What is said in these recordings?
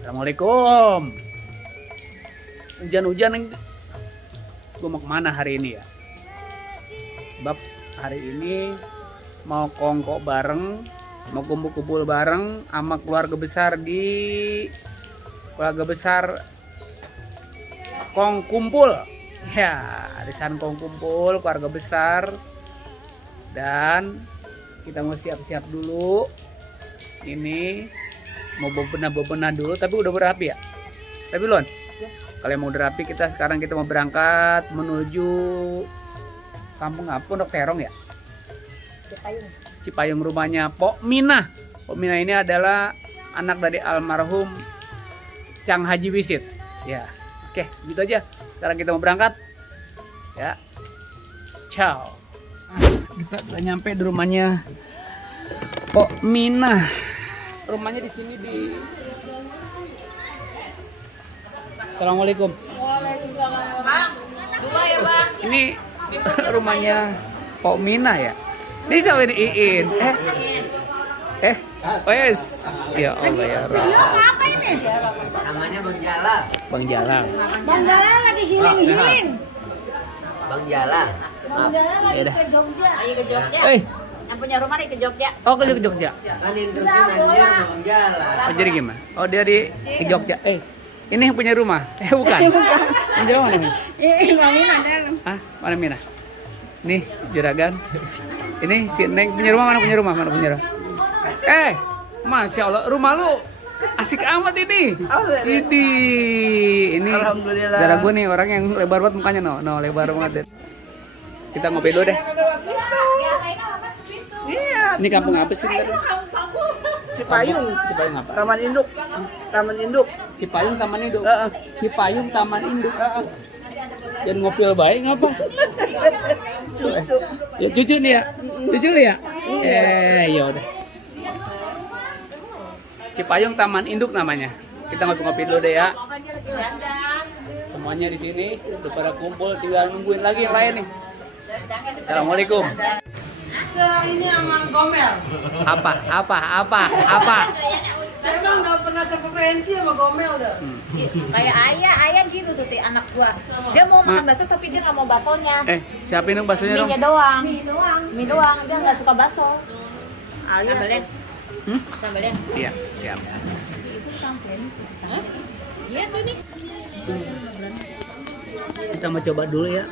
Assalamualaikum. Hujan-hujan, gue mau kemana hari ini ya? Sebab hari ini mau kongko bareng, mau kumpul-kumpul bareng sama keluarga besar Kong Kumpul. Ya, arisan Kong Kumpul keluarga besar. Dan kita mau siap-siap dulu. Ini mau bebenah dulu, tapi udah berapi ya. Tapi Lon, kalau mau berapi kita mau berangkat menuju kampung apa? Pondok Terong ya? Cipayung rumahnya Pok Mina. Pok Mina ini adalah anak dari almarhum Cang Haji Wisit. Ya, oke, gitu aja. Sekarang kita mau berangkat. Ya, ciao. Kita udah nyampe di rumahnya Pok Mina. Rumahnya di sini di. Assalamualaikum. Waalaikumsalam. Bang, dua ya bang. Ini rumahnya Pok Mina ya. Ini siapa ini Iin? Wes. Ya Allah ya Rabb. Apa ini? Namanya Bang Jalal. Bang Jalang. Bang Jalan lagi healing. Bang Jalal. Bang Jalan lagi Ya udah. ke Jogja. Ayo ke Jogja. Yang punya rumah nih ke Jogja. Oh ke Jogja. Kan yang terusin anjir sama Bang Jalal. Oh jadi gimana? Oh dia di Jogja. Ini yang punya rumah? Bukan. Yang Jawa mana Mina? Bang Mina dalam. Ah, mana Mina? Nih juragan. Ini si Neng punya rumah, mana punya rumah? Masya Allah, rumah lu asik amat ini. Ini Alhamdulillah. gara gue nih orang yang lebar banget mukanya, no lebar banget deh. Kita ngopi dulu deh. Iya. Ini kampung apa sih? Cipayung. Cipayung apa? Taman Induk. Taman Induk. Cipayung Taman Induk. Heeh. Cipayung Taman Induk. Dan ngopil baik ngapa? Cucu. Ya cucu nih ya. Cucu nih ya. Ya udah. Cipayung Taman Induk namanya. Kita ngopi-ngopi dulu deh ya. Semuanya di sini udah pada kumpul, tinggal nungguin lagi yang lain nih. Assalamualaikum. Ini sama Gomel. Apa? Saya kan nggak pernah sepreferensi sama Gomel dah. Kayak ayah gitu tuh anak gua. Dia mau makan bakso tapi dia nggak mau baksonya. Siapin dong baksonya dong. Mie doang. Mie doang. Dia nggak suka bakso. Sambelnya. Sambelnya. Iya, siap. Iya tuh nih. Kita mau coba dulu ya.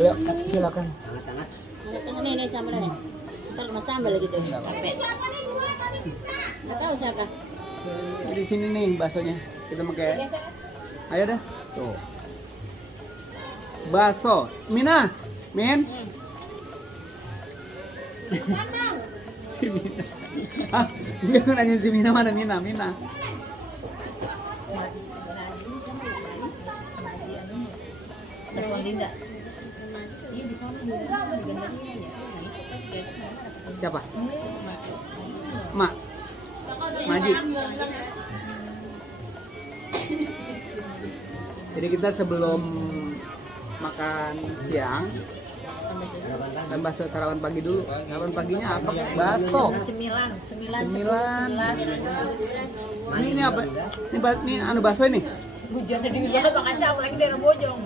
Ayo, silakan. Tengah nih sambelnya nih. Ntar kena sambel gitu. Capek. Nggak tahu siapa. Di sini nih baksonya. Kita pakai. Ayo dah. Tuh. Bakso. Mina. Min. Si Mina. Enggak aku nanya si Mina mana Mina. Siapa? Mak. Maji. Jadi kita sebelum makan siang dan bakso sarapan pagi dulu. Sarapan paginya apa? Bakso. Cemilan. Ini apa? Ini anu bakso ini. Hujan di mana Bang Aca apalagi daerah Bojong.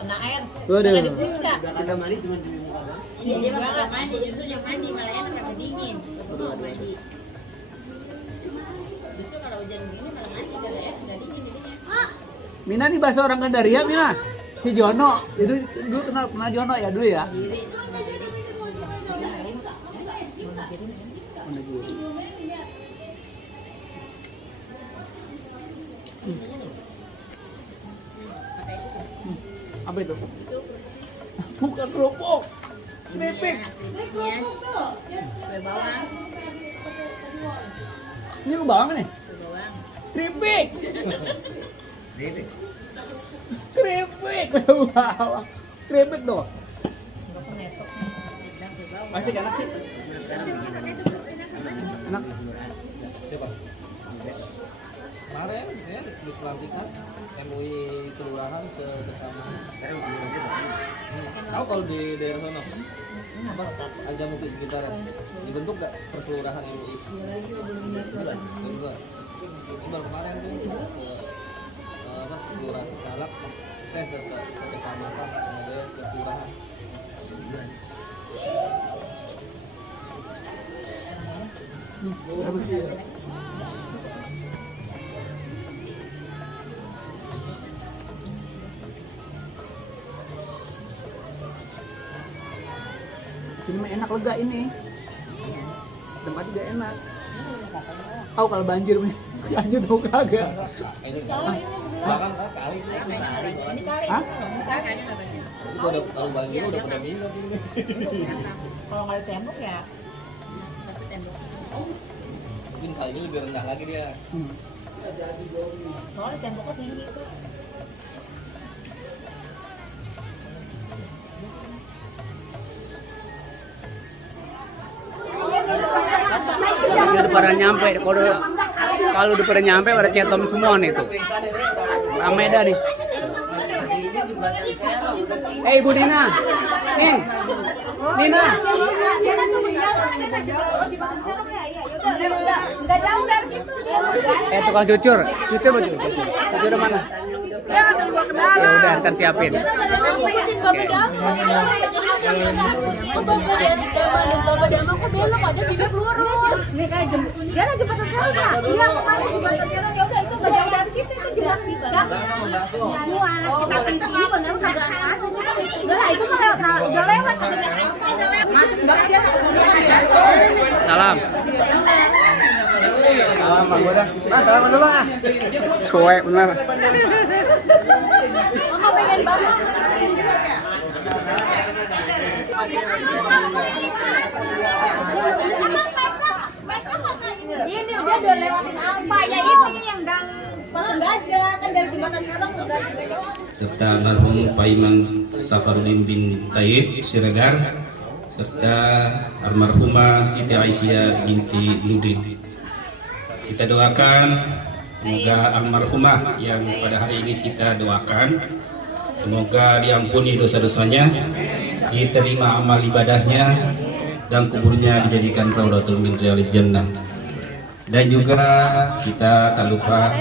Kena air. Waduh. Kena di puncak. Kita mandi cuma cuci muka kan? Iya dia bakal mandi, justru yang mandi malah enak agak dingin. Betul mandi. Justru kalau hujan begini malah mandi agak enak agak dingin jadinya. Mina nih bakso orang Gandaria Mina. Si Jono. Itu dulu kenal Jono ya dulu ya. Apa itu? Bukan kerupuk. Keripik. Kue bawang. Ini bawang nih. Kue bawang. Keripik. Ini. Keripik. Bawang. Keripik tuh. Enggak penetok. Masih enak sih. Enak. Kemarin ya di pelantikan MUI kelurahan bersama. Tahu kalau di daerah sana apa Ajamuti sekitar dibentuk nggak perkelurahan MUI? Bukan. baru kemarin tuh apa kelurahan Salak sekecamatan ada kelurahan. Sini mah enak, lega ini. Tempat juga enak. Tahu kalau banjir lanjut tahu kagak. Ini bahkan kali Ini kali. Hah? itu udah kalau banjir udah pada minat ini. Kalau nggak ada tembok ya. Tapi tembok. Mungkin kali ini lebih rendah lagi dia. Soalnya temboknya tinggi itu. Ini udah pada nyampe, kalau udah pada nyampe pada cetom semua nih tuh. Ramai dah nih. Ibu Nina, Ning, Nina. Tukang cucur baju. Cucur udah mana? Ya udah, ntar siapin. Belok aja bibir lurus. Nih kayak dia lagi jembatan sekarang. Iya, makanya jembatan sekarang ya udah itu enggak jauh dari situ itu jembatan. Kita tinggi bener kagak ada. Udah lah itu udah lewat. Salam. Salam Bang Goda. Bang, salam dulu Bang. Suwe bener. Mama pengen banget. Ini dia udah lewatin apa ya ini yang gang Pengaja kan dari jembatan sekarang udah serta almarhum Pak Imam Safarudin bin Taib Siregar serta almarhumah Siti Aisyah binti Nudin. Kita doakan semoga almarhumah yang pada hari ini kita doakan semoga diampuni dosa-dosanya, diterima amal ibadahnya, dan kuburnya dijadikan raudhatul min riyadil jannah. Dan juga kita tak lupa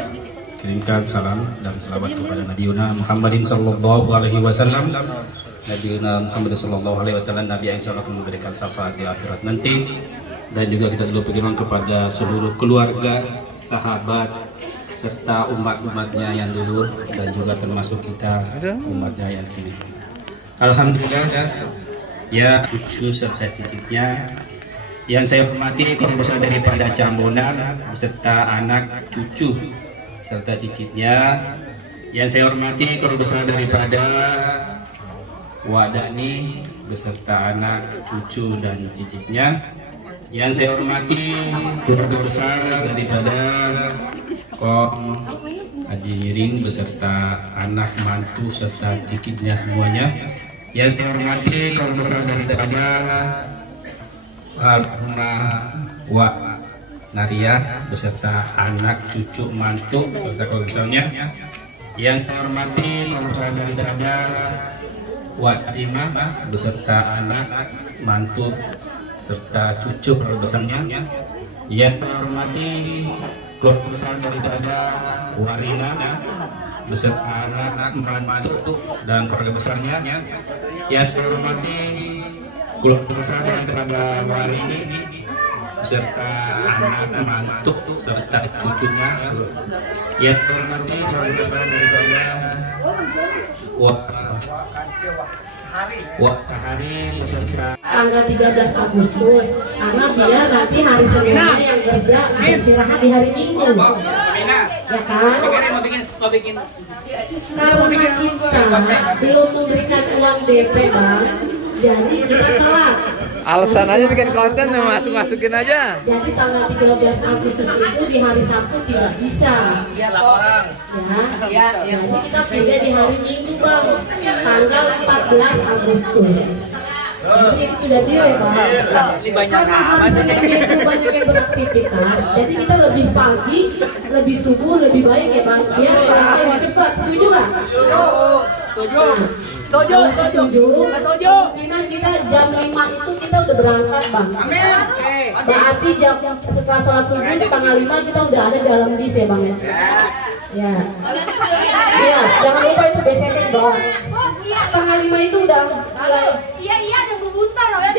kirimkan salam dan selawat kepada Nabi Muhammadin sallallahu alaihi wasallam. Nabi Muhammad sallallahu alaihi wasallam, Nabi yang insyaallah memberikan syafaat di akhirat nanti. Dan juga kita dulu berterima kepada seluruh keluarga, sahabat, serta umat-umatnya yang dulu dan juga termasuk kita umatnya yang kini. Alhamdulillah ya cucu serta cicitnya yang saya hormati kalau besar daripada Cambonan beserta anak cucu serta cicitnya, yang saya hormati kalau besar daripada Wadani beserta anak cucu dan cicitnya, yang saya hormati keluarga besar daripada Kom Haji Ngiring beserta anak mantu serta cicitnya semuanya, yang saya hormati keluarga besar daripada almarhumah Wak Naria beserta anak cucu mantu serta keluarga besarnya, yang saya hormati keluarga besar daripada Wak Timah beserta anak mantu serta cucu keluarga besarnya, yang saya hormati keluarga besar daripada Warina beserta anak mantu dan keluarga besarnya, yang saya hormati keluarga besar daripada Warini beserta anak mantu serta cucunya, yang saya hormati keluarga besar daripada Hari beserta tanggal 13 Agustus karena biar nanti hari Seninnya yang kerja bisa istirahat di hari Minggu ya kan, karena kita belum memberikan uang DP Bang, jadi kita telat. Alasan aja bikin konten, masukin aja. Jadi tanggal 13 Agustus itu di hari Sabtu tidak bisa ya, jadi kita pindah di hari Minggu Bang, tanggal 14 Agustus. Jadi itu sudah deal ya Bang. Karena hari Seninnya itu banyak yang beraktivitas, jadi kita lebih pagi, lebih subuh, lebih baik ya Bang, biar lebih cepat. Setuju nggak? Setuju, Kalau setuju. setuju, Setuju. kemungkinan kita jam 5 itu kita udah berangkat bang. Berarti jam setelah sholat subuh setengah 5 kita udah ada dalam bis ya bang ya. Ya. Iya, jangan lupa itu BCT di bawah. Setengah 5 itu udah mulai. Iya ada bubutan loh ya.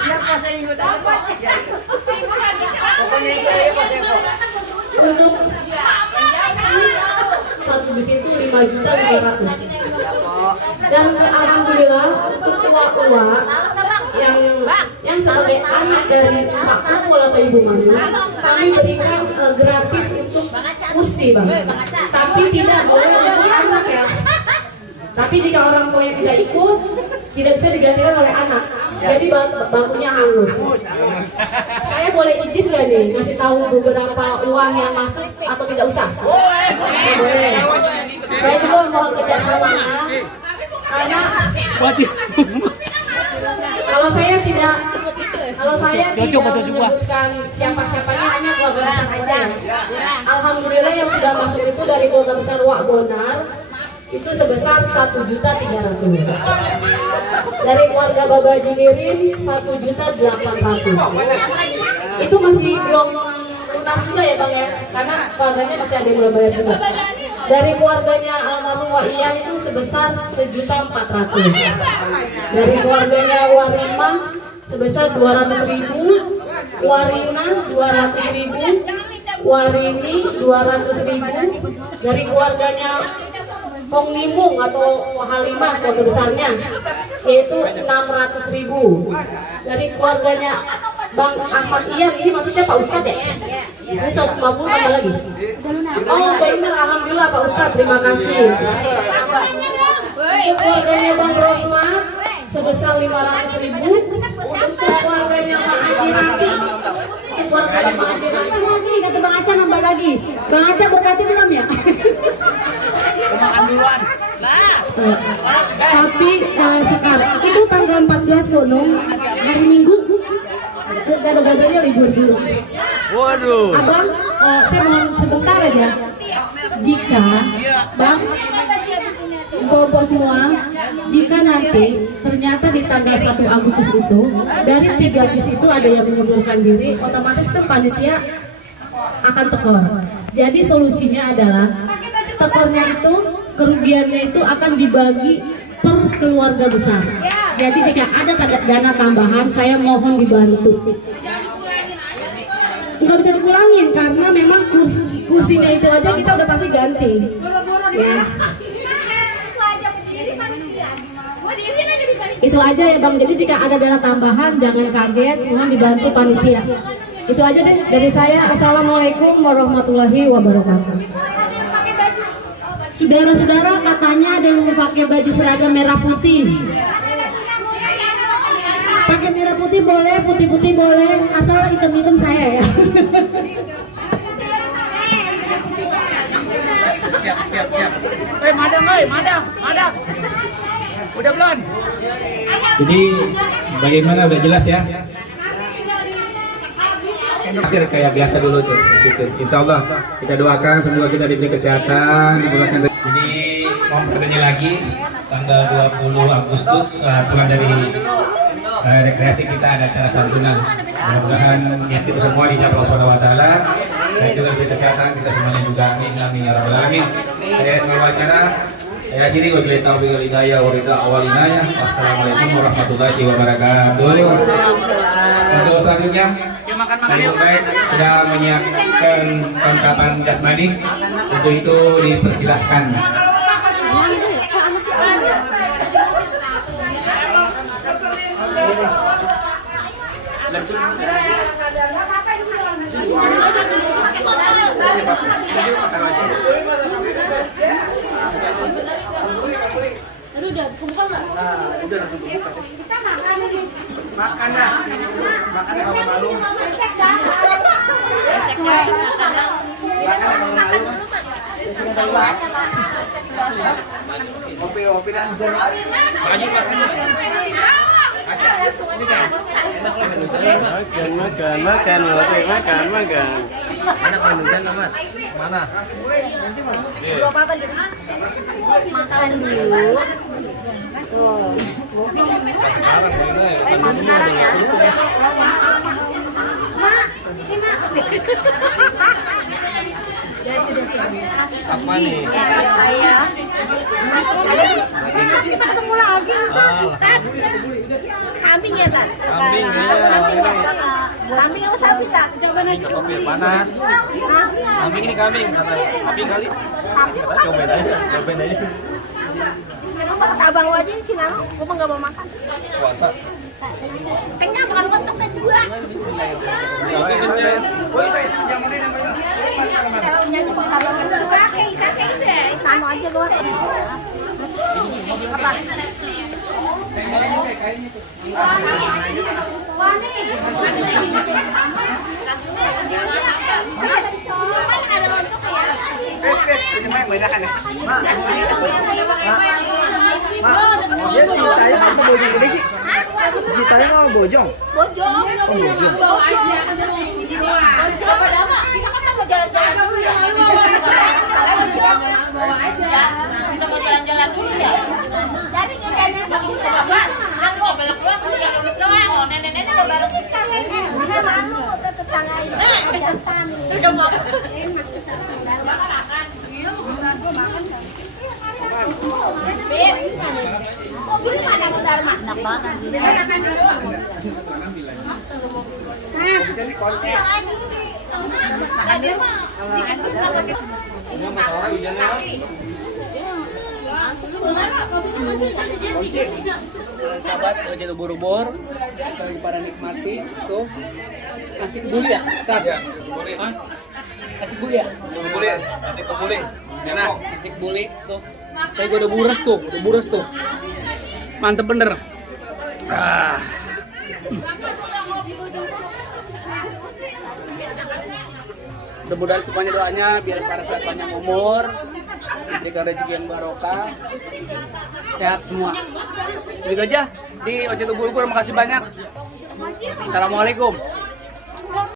Biar pas saya ikut apa? Pokoknya Untuk satu bis itu 5.500.000. Dan alhamdulillah untuk tua-tua yang sebagai anak dari Pak Kumpul atau Ibu Manu, kami berikan gratis untuk kursi bang. Tapi tidak boleh untuk anak ya. Tapi jika orang tua yang tidak ikut, tidak bisa digantikan oleh anak. Jadi bangkunya hangus. Saya boleh izin nggak nih ngasih tahu beberapa uang yang masuk atau tidak usah? Boleh. Saya juga mohon kerjasamanya karena kalau saya tidak menyebutkan siapa-siapanya, hanya keluarga besar aja ya. Alhamdulillah yang sudah masuk itu dari keluarga besar Wak Bonar itu sebesar 1.300.000. Dari keluarga Babaji Mirin 1.800.000. Itu masih belum lunas juga ya bang ya, karena keluarganya masih ada yang belum bayar juga. Dari keluarganya almarhum Wak Iyan itu sebesar 1.400.000. Dari keluarganya Warima sebesar 200.000, Warina 200.000, Warini 200.000. Dari keluarganya Pong Nimung atau Halimah keluarga besarnya yaitu 600.000. Dari keluarganya Bang Ahmad Iyan, ini maksudnya Pak Ustadz ya? Ini 150 tambah lagi. Oh benar, alhamdulillah Pak Ustadz, terima kasih. Untuk keluarganya Bang Rosmat sebesar 500.000. Untuk keluarganya Mak Haji Rati, untuk keluarganya Mak Haji Rati lagi, kata Bang Aca nambah lagi. Bang Aca berkati belum ya? Makan duluan. Tapi sekarang itu tanggal 14 Bonong, hari Minggu, gado-gadonya libur dulu. Waduh. Abang, saya mohon sebentar aja. Jika bang, Bapak semua, jika nanti ternyata di tanggal 1 Agustus itu dari 3 bis itu ada yang mengundurkan diri, otomatis kan panitia akan tekor. Jadi solusinya adalah tekornya itu, kerugiannya itu akan dibagi per keluarga besar. Jadi jika ada dana tambahan, saya mohon dibantu. Nggak bisa dipulangin karena memang kursinya itu aja kita udah pasti ganti. Ya. Itu aja ya bang. Jadi jika ada dana tambahan, jangan kaget, mohon dibantu panitia. Itu aja deh dari saya. Assalamualaikum warahmatullahi wabarakatuh. Saudara-saudara, katanya ada yang mau pakai baju seragam merah putih. Pakai merah putih boleh, putih-putih boleh, asal hitam-hitam saya ya. Siap. Madam. Udah belum? Jadi bagaimana, udah jelas ya? Share kayak biasa dulu tuh di situ. Insya Allah kita doakan semoga kita diberi kesehatan, dimudahkan. Jadi mau bertanya lagi tanggal 20 Agustus pulang dari rekreasi kita ada acara santunan. Mudah-mudahan niat kita semua dijawab Allah Subhanahu wa taala dan juga diberi kesehatan kita semuanya juga. Amin ya rabbal alamin. Saya sebagai acara saya akhiri wabillahi taufiq wal hidayah wa ridha awalina. Wassalamualaikum warahmatullahi wabarakatuh. Untuk selanjutnya saya baik sudah menyiapkan kelengkapan jasmani, untuk itu dipersilahkan. Aduh udah buka nggak? Udah langsung buka. Kita makan nih. Makan dah. Makan kalau malu. Resek dah. Makan kalau malu. Kopi dah. Makan. Mana kalau hujan amat? Mana? Makan dulu. Tuh. Sekarang mana ya? Emang sekarang ya. Mak, ini mak. Ya sudah. Apa nih? Ayah. Kita ketemu lagi. Kan? Kambing ya, Tat? Kambing, iya. Kambing apa sapi, Tat? Coba nasi. Kopi panas. Kambing ini kambing, kata sapi kali. Tapi Kita cobain aja. kenapa kata abang lo aja sih, Nano? Gue mah nggak mau makan. Puasa. Kenyang makan bentuk dan dua. Oke, kenyang. Kalau nyanyi mau tambah kakek deh. Tano aja gue. Apa? Ada bentuk ya. Dia ceritanya mau bojong gede sih. Ceritanya mau bojong. Bojong. Bawa aja. Coba apa? Kita kan mau jalan-jalan dulu ya. Bawa aja. Kita mau jalan-jalan dulu ya. Jadi kita sama coba. Aku mau belok pulang tinggal duduk doang. Oh, nenek-nenek udah baru sekali. Mana malu ke tetangga ini. Jantan. Udah mau. Enak makan. Iya, makan. Bin. Oh, beli mana yang Dharma? Enak banget sih. Makan dulu. Sahabat Raja Ubur-ubur, lagi pada nikmati tuh nasi kebuli ya? Tar. Hah? Nasi kebuli ya? Nasi kebuli. Enak. Nasi kebuli tuh. Saya udah buras tuh. Mantep bener. Ah. Mudah-mudahan semuanya doanya biar para sehat panjang umur, diberikan rezeki yang barokah, sehat semua. Begitu aja di Oce Ubur-ubur, makasih banyak. Assalamualaikum.